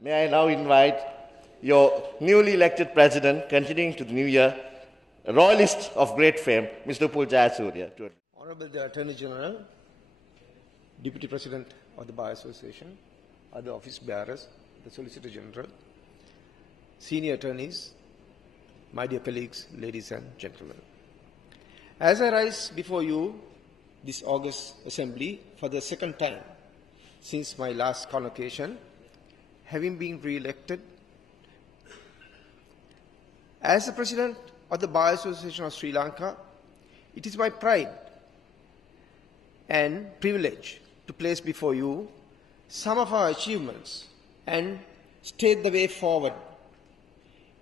May I now invite your newly elected president, continuing to the new year, a royalist of great fame, Mr. Upul Jayasuriya. Honorable the Attorney General, Deputy President of the Bar Association, other office bearers, the Solicitor General, senior attorneys, my dear colleagues, ladies and gentlemen. As I rise before you this August Assembly for the second time since my last convocation, having been re-elected as the President of the Bar Association of Sri Lanka, it is my pride and privilege to place before you some of our achievements and state the way forward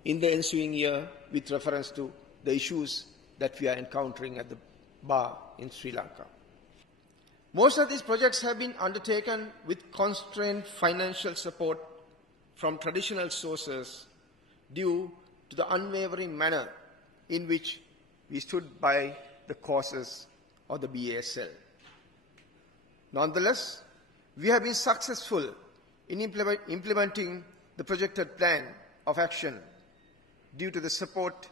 in the ensuing year with reference to the issues that we are encountering at the bar in Sri Lanka. Most of these projects have been undertaken with constrained financial support from traditional sources due to the unwavering manner in which we stood by the causes of the BASL. Nonetheless, we have been successful in implementing the projected plan of action due to the support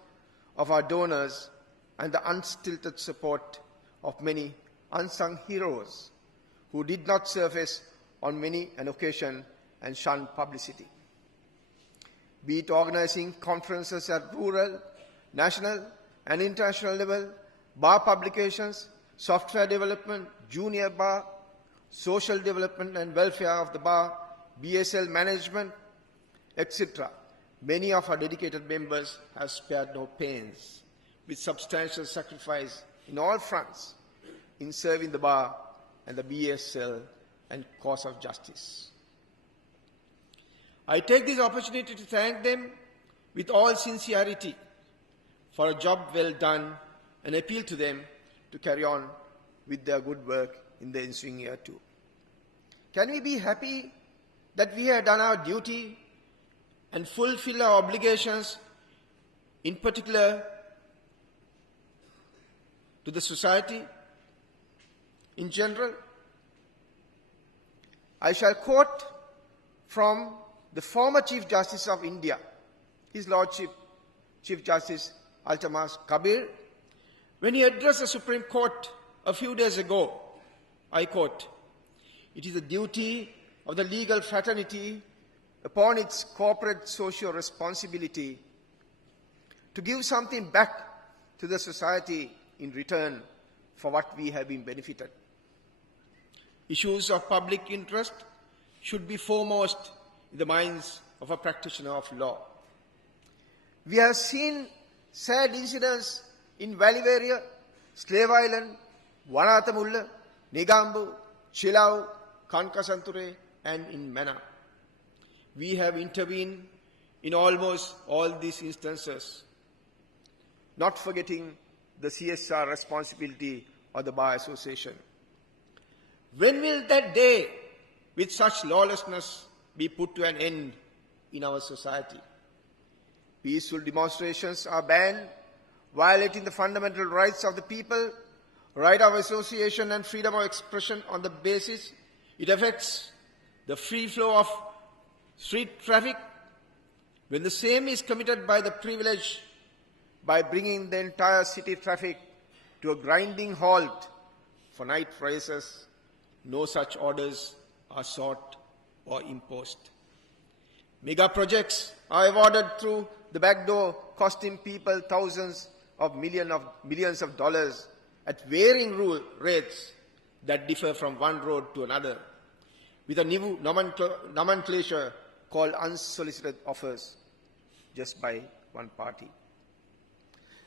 of our donors and the unstinted support of many unsung heroes who did not surface on many an occasion and shun publicity. Be it organizing conferences at rural, national and international level, bar publications, software development, junior bar, social development and welfare of the bar, BSL management, etc. Many of our dedicated members have spared no pains with substantial sacrifice in all fronts in serving the bar and the BSL and cause of justice. I take this opportunity to thank them with all sincerity for a job well done and appeal to them to carry on with their good work in the ensuing year too. Can we be happy that we have done our duty and fulfill our obligations, in particular to the society in general? I shall quote from the former Chief Justice of India, His Lordship Chief Justice Altamas Kabir, when he addressed the Supreme Court a few days ago. I quote, "It is the duty of the legal fraternity upon its corporate social responsibility to give something back to the society in return for what we have been benefited. Issues of public interest should be foremost in the minds of a practitioner of law. We have seen sad incidents in Valivaria, Slave Island, Wanathamulla, Negambu, Chilau, Kankasanture, and in Mana. We have intervened in almost all these instances, not forgetting the CSR responsibility of the Bar Association. When will that day with such lawlessness be put to an end in our society? Peaceful demonstrations are banned, violating the fundamental rights of the people, right of association and freedom of expression on the basis it affects the free flow of street traffic, when the same is committed by the privileged by bringing the entire city traffic to a grinding halt for night races, no such orders are sought or imposed. Mega projects are awarded through the back door, costing people thousands of millions of dollars at varying rates that differ from one road to another, with a new nomenclature called unsolicited offers, just by one party.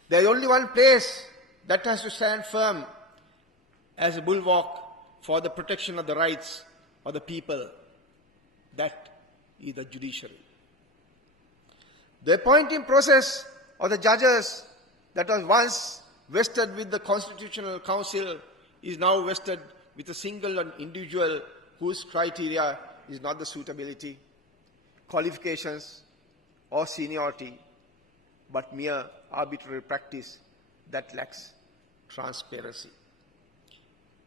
There is only one place that has to stand firm as a bulwark for the protection of the rights of the people. That is the judiciary. The appointing process of the judges that was once vested with the Constitutional Council is now vested with a single individual whose criteria is not the suitability, qualifications, or seniority, but mere arbitrary practice that lacks transparency.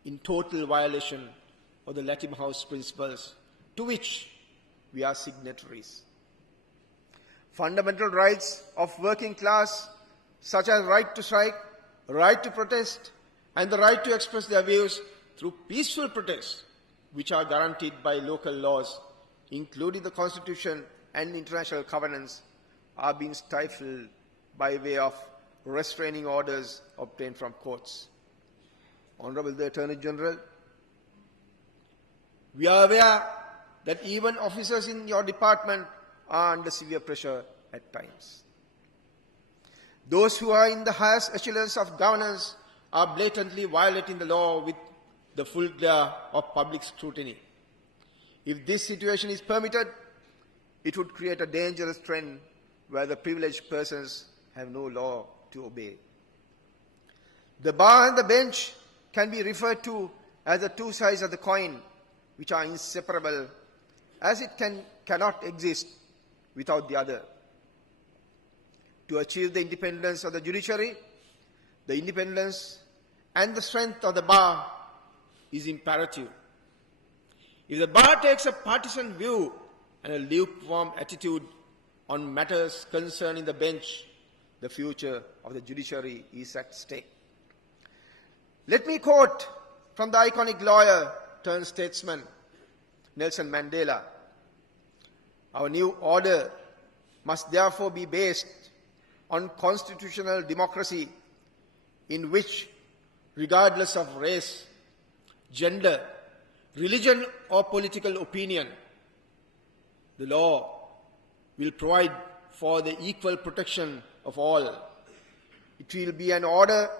In total violation of the Latham House principles, to which we are signatories. Fundamental rights of working class, such as right to strike, right to protest, and the right to express their views through peaceful protest, which are guaranteed by local laws, including the Constitution and international covenants, are being stifled by way of restraining orders obtained from courts. Honorable the Attorney General, we are aware that even officers in your department are under severe pressure at times. Those who are in the highest echelons of governance are blatantly violating the law with the full glare of public scrutiny. If this situation is permitted, it would create a dangerous trend where the privileged persons have no law to obey. The bar and the bench can be referred to as the two sides of the coin, which are inseparable, as it cannot exist without the other. To achieve the independence of the judiciary, the independence and the strength of the bar is imperative. If the bar takes a partisan view and a lukewarm attitude on matters concerning the bench, the future of the judiciary is at stake. Let me quote from the iconic lawyer turned statesman, Nelson Mandela. Our new order must therefore be based on constitutional democracy in which, regardless of race, gender, religion or political opinion, the law will provide for the equal protection of all. It will be an order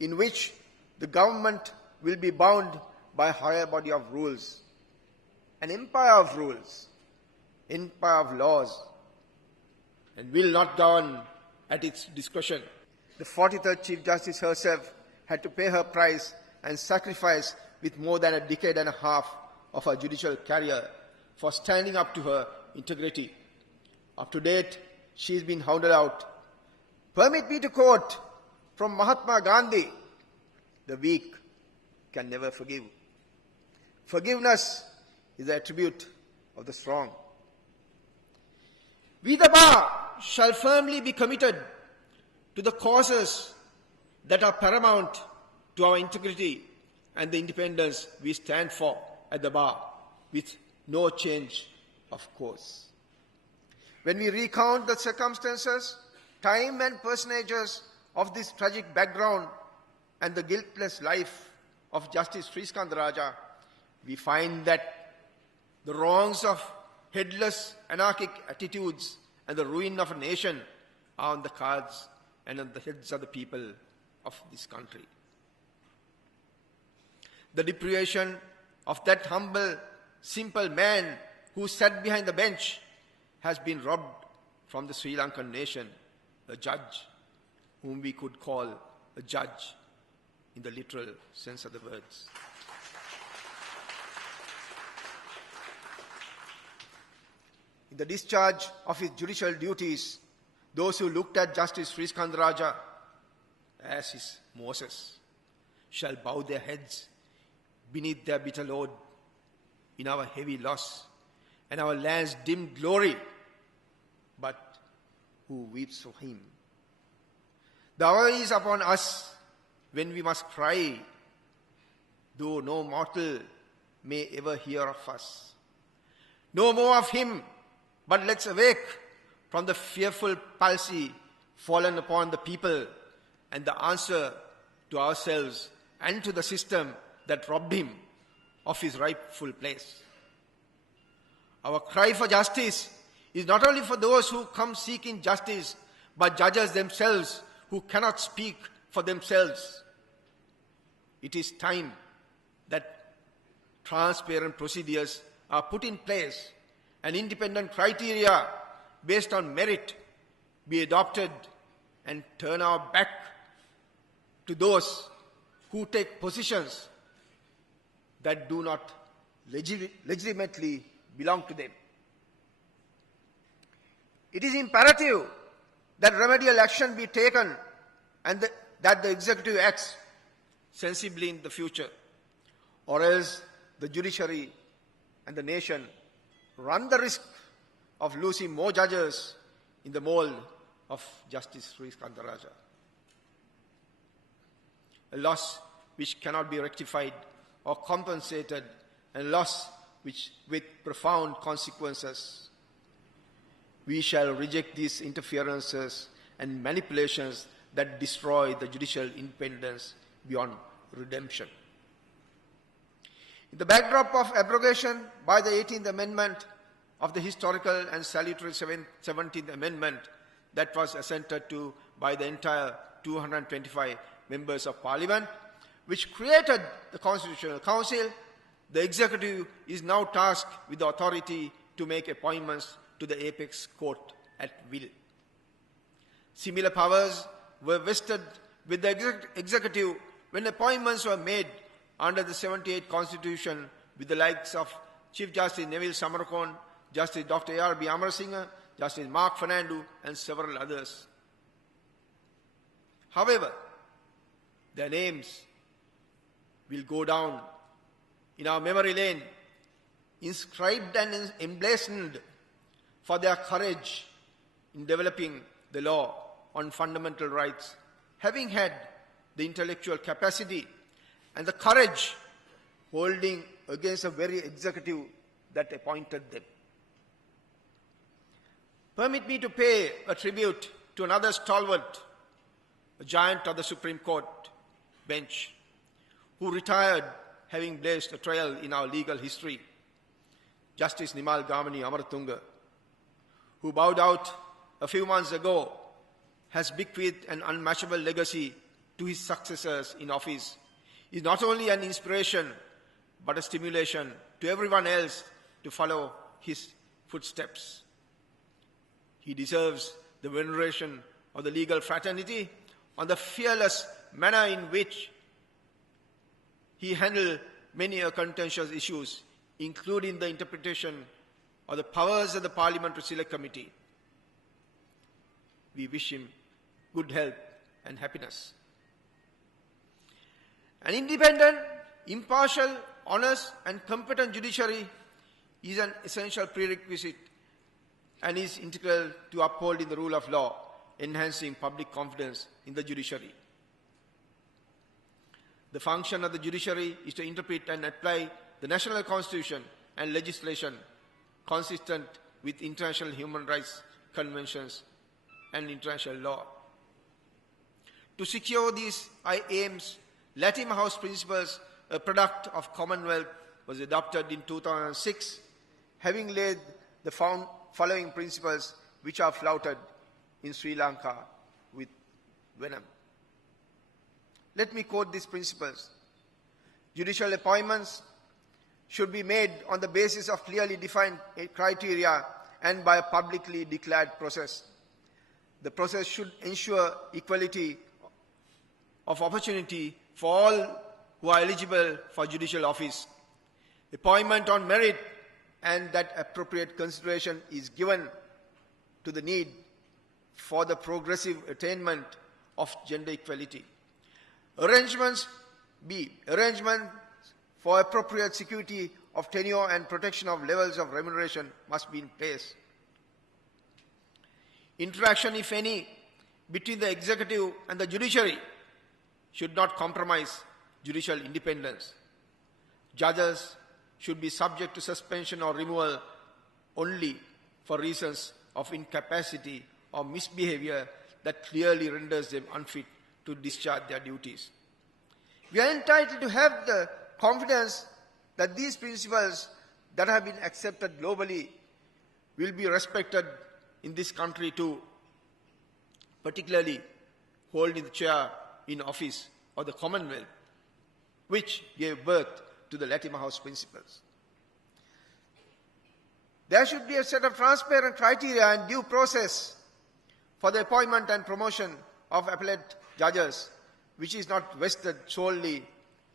in which the government will be bound by a higher body of rules, an empire of rules, empire of laws, and will not govern at its discretion. The 43rd Chief Justice herself had to pay her price and sacrifice with more than a decade and a half of her judicial career for standing up to her integrity. Up to date, she has been hounded out. Permit me to quote from Mahatma Gandhi, "The weak can never forgive. Forgiveness is the attribute of the strong." We, the bar, shall firmly be committed to the causes that are paramount to our integrity and the independence we stand for at the bar, with no change of course. When we recount the circumstances, time and personages of this tragic background and the guiltless life of Justice Sri Skandaraja, we find that the wrongs of headless anarchic attitudes and the ruin of a nation are on the cards and on the heads of the people of this country. The deprivation of that humble, simple man who sat behind the bench has been robbed from the Sri Lankan nation, a judge whom we could call a judge in the literal sense of the words. In the discharge of his judicial duties, those who looked at Justice Sri Skandaraja as his Moses shall bow their heads beneath their bitter load in our heavy loss and our land's dim glory, but who weeps for him. The hour is upon us when we must cry, though no mortal may ever hear of us. No more of him, but let's awake from the fearful palsy fallen upon the people and the answer to ourselves and to the system that robbed him of his rightful place. Our cry for justice is not only for those who come seeking justice, but judges themselves who cannot speak for themselves. It is time that transparent procedures are put in place and independent criteria based on merit be adopted, and turn our back to those who take positions that do not legitimately belong to them. It is imperative that remedial action be taken and that the executive acts sensibly in the future, or else the judiciary and the nation run the risk of losing more judges in the mold of Justice Sri Skandaraja. A loss which cannot be rectified or compensated, a loss which with profound consequences. We shall reject these interferences and manipulations that destroy the judicial independence beyond redemption. In the backdrop of abrogation by the 18th Amendment of the historical and salutary 17th Amendment that was assented to by the entire 225 members of Parliament, which created the Constitutional Council, the executive is now tasked with the authority to make appointments to the apex court at will. Similar powers were vested with the executive when appointments were made under the 78th Constitution with the likes of Chief Justice Neville Samarakon, Justice Dr. A.R.B. Amarasinghe, Justice Mark Fernando, and several others. However, their names will go down in our memory lane, inscribed and emblazoned for their courage in developing the law on fundamental rights, having had the intellectual capacity and the courage holding against the very executive that appointed them. Permit me to pay a tribute to another stalwart, a giant of the Supreme Court bench, who retired having blazed a trail in our legal history, Justice Nimal Gamani Amaratunga, who bowed out a few months ago, has bequeathed an unmatchable legacy to his successors in office, is not only an inspiration, but a stimulation to everyone else to follow his footsteps. He deserves the veneration of the legal fraternity on the fearless manner in which he handled many contentious issues, including the interpretation of the powers of the Parliamentary Select Committee. We wish him good health and happiness. An independent, impartial, honest, and competent judiciary is an essential prerequisite and is integral to upholding the rule of law, enhancing public confidence in the judiciary. The function of the judiciary is to interpret and apply the national constitution and legislation consistent with international human rights conventions and international law. To secure these aims, Latim House Principles, a product of Commonwealth, was adopted in 2006, having laid the following principles which are flouted in Sri Lanka with venom. Let me quote these principles. Judicial appointments should be made on the basis of clearly defined criteria and by a publicly declared process. The process should ensure equality of opportunity for all who are eligible for judicial office. Appointment on merit, and that appropriate consideration is given to the need for the progressive attainment of gender equality. Arrangements for appropriate security of tenure and protection of levels of remuneration must be in place. Interaction, if any, between the executive and the judiciary should not compromise judicial independence. Judges should be subject to suspension or removal only for reasons of incapacity or misbehavior that clearly renders them unfit to discharge their duties. We are entitled to have the confidence that these principles that have been accepted globally will be respected in this country too, particularly holding the chair in office of the Commonwealth, which gave birth to the Latim House Principles. There should be a set of transparent criteria and due process for the appointment and promotion of appellate judges, which is not vested solely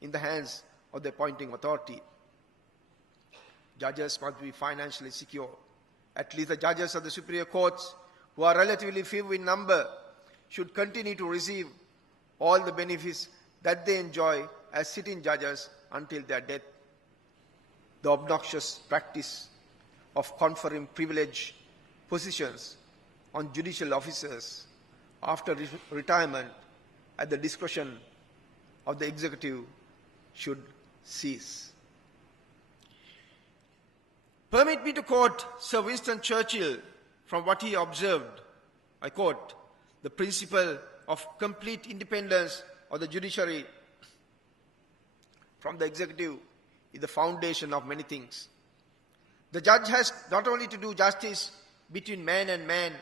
in the hands of the appointing authority. Judges must be financially secure. At least the judges of the superior courts, who are relatively few in number, should continue to receive all the benefits that they enjoy as sitting judges until their death. The obnoxious practice of conferring privileged positions on judicial officers after retirement at the discretion of the executive should cease. Permit me to quote Sir Winston Churchill from what he observed. I quote, "The principle of complete independence of the judiciary from the executive is the foundation of many things. The judge has not only to do justice between man and man,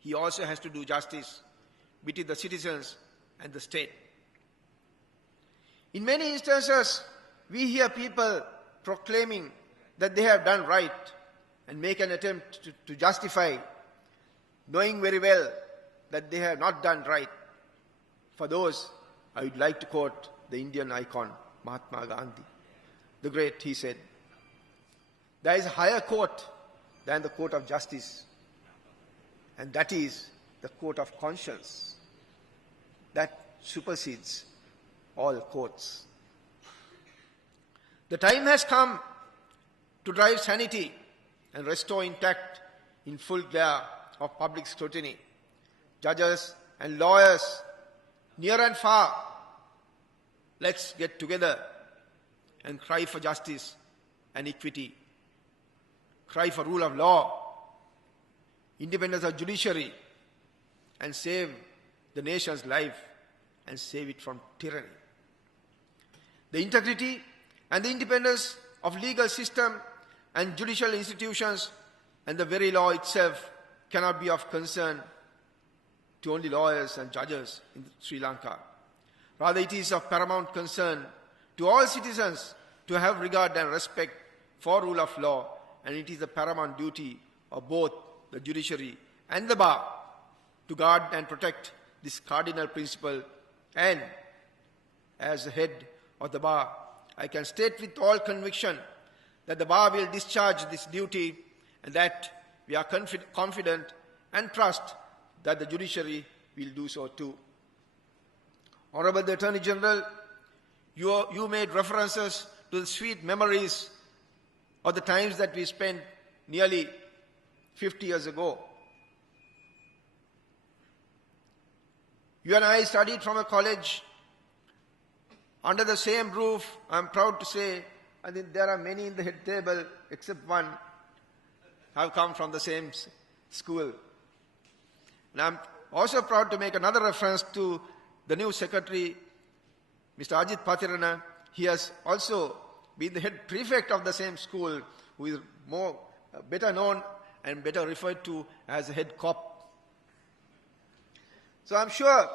he also has to do justice between the citizens and the state." In many instances, we hear people proclaiming that they have done right and make an attempt to justify, knowing very well that they have not done right. For those, I would like to quote the Indian icon, Mahatma Gandhi. The great, he said, "There is a higher court than the court of justice, and that is the court of conscience. That supersedes all courts." The time has come to drive sanity and restore intact in full glare of public scrutiny. Judges and lawyers, near and far, let's get together and cry for justice and equity. Cry for rule of law, independence of judiciary, and save the nation's life and save it from tyranny. The integrity and the independence of legal system and judicial institutions and the very law itself cannot be of concern to only lawyers and judges in Sri Lanka. Rather, it is of paramount concern to all citizens to have regard and respect for rule of law, and it is the paramount duty of both the judiciary and the bar to guard and protect this cardinal principle. And as the head of the bar, I can state with all conviction that the bar will discharge this duty and that we are confident and trust that the judiciary will do so too. Honorable the Attorney General, you made references to the sweet memories of the times that we spent nearly 50 years ago. You and I studied from a college under the same roof. I'm proud to say, I think there are many in the head table, except one, have come from the same school. And I'm also proud to make another reference to the new secretary, Mr. Ajit Pathirana. He has also been the head prefect of the same school, who is better known and better referred to as a head cop. So I'm sure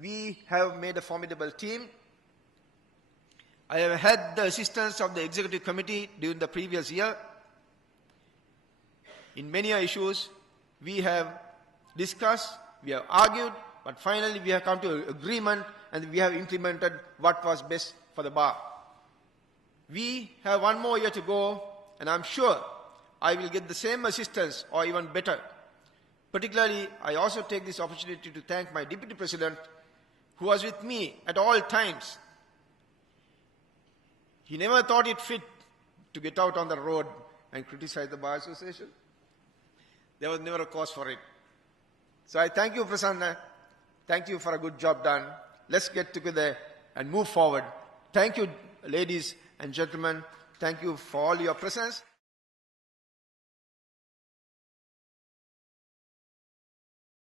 we have made a formidable team. I have had the assistance of the executive committee during the previous year. In many issues, we have discussed, we have argued, but finally we have come to an agreement and we have implemented what was best for the bar. We have one more year to go, and I'm sure I will get the same assistance or even better. Particularly, I also take this opportunity to thank my Deputy President, who was with me at all times. He never thought it fit to get out on the road and criticize the Bar Association. There was never a cause for it. So I thank you, Prasanna. Thank you for a good job done. Let's get together and move forward. Thank you, ladies and gentlemen. Thank you for all your presence.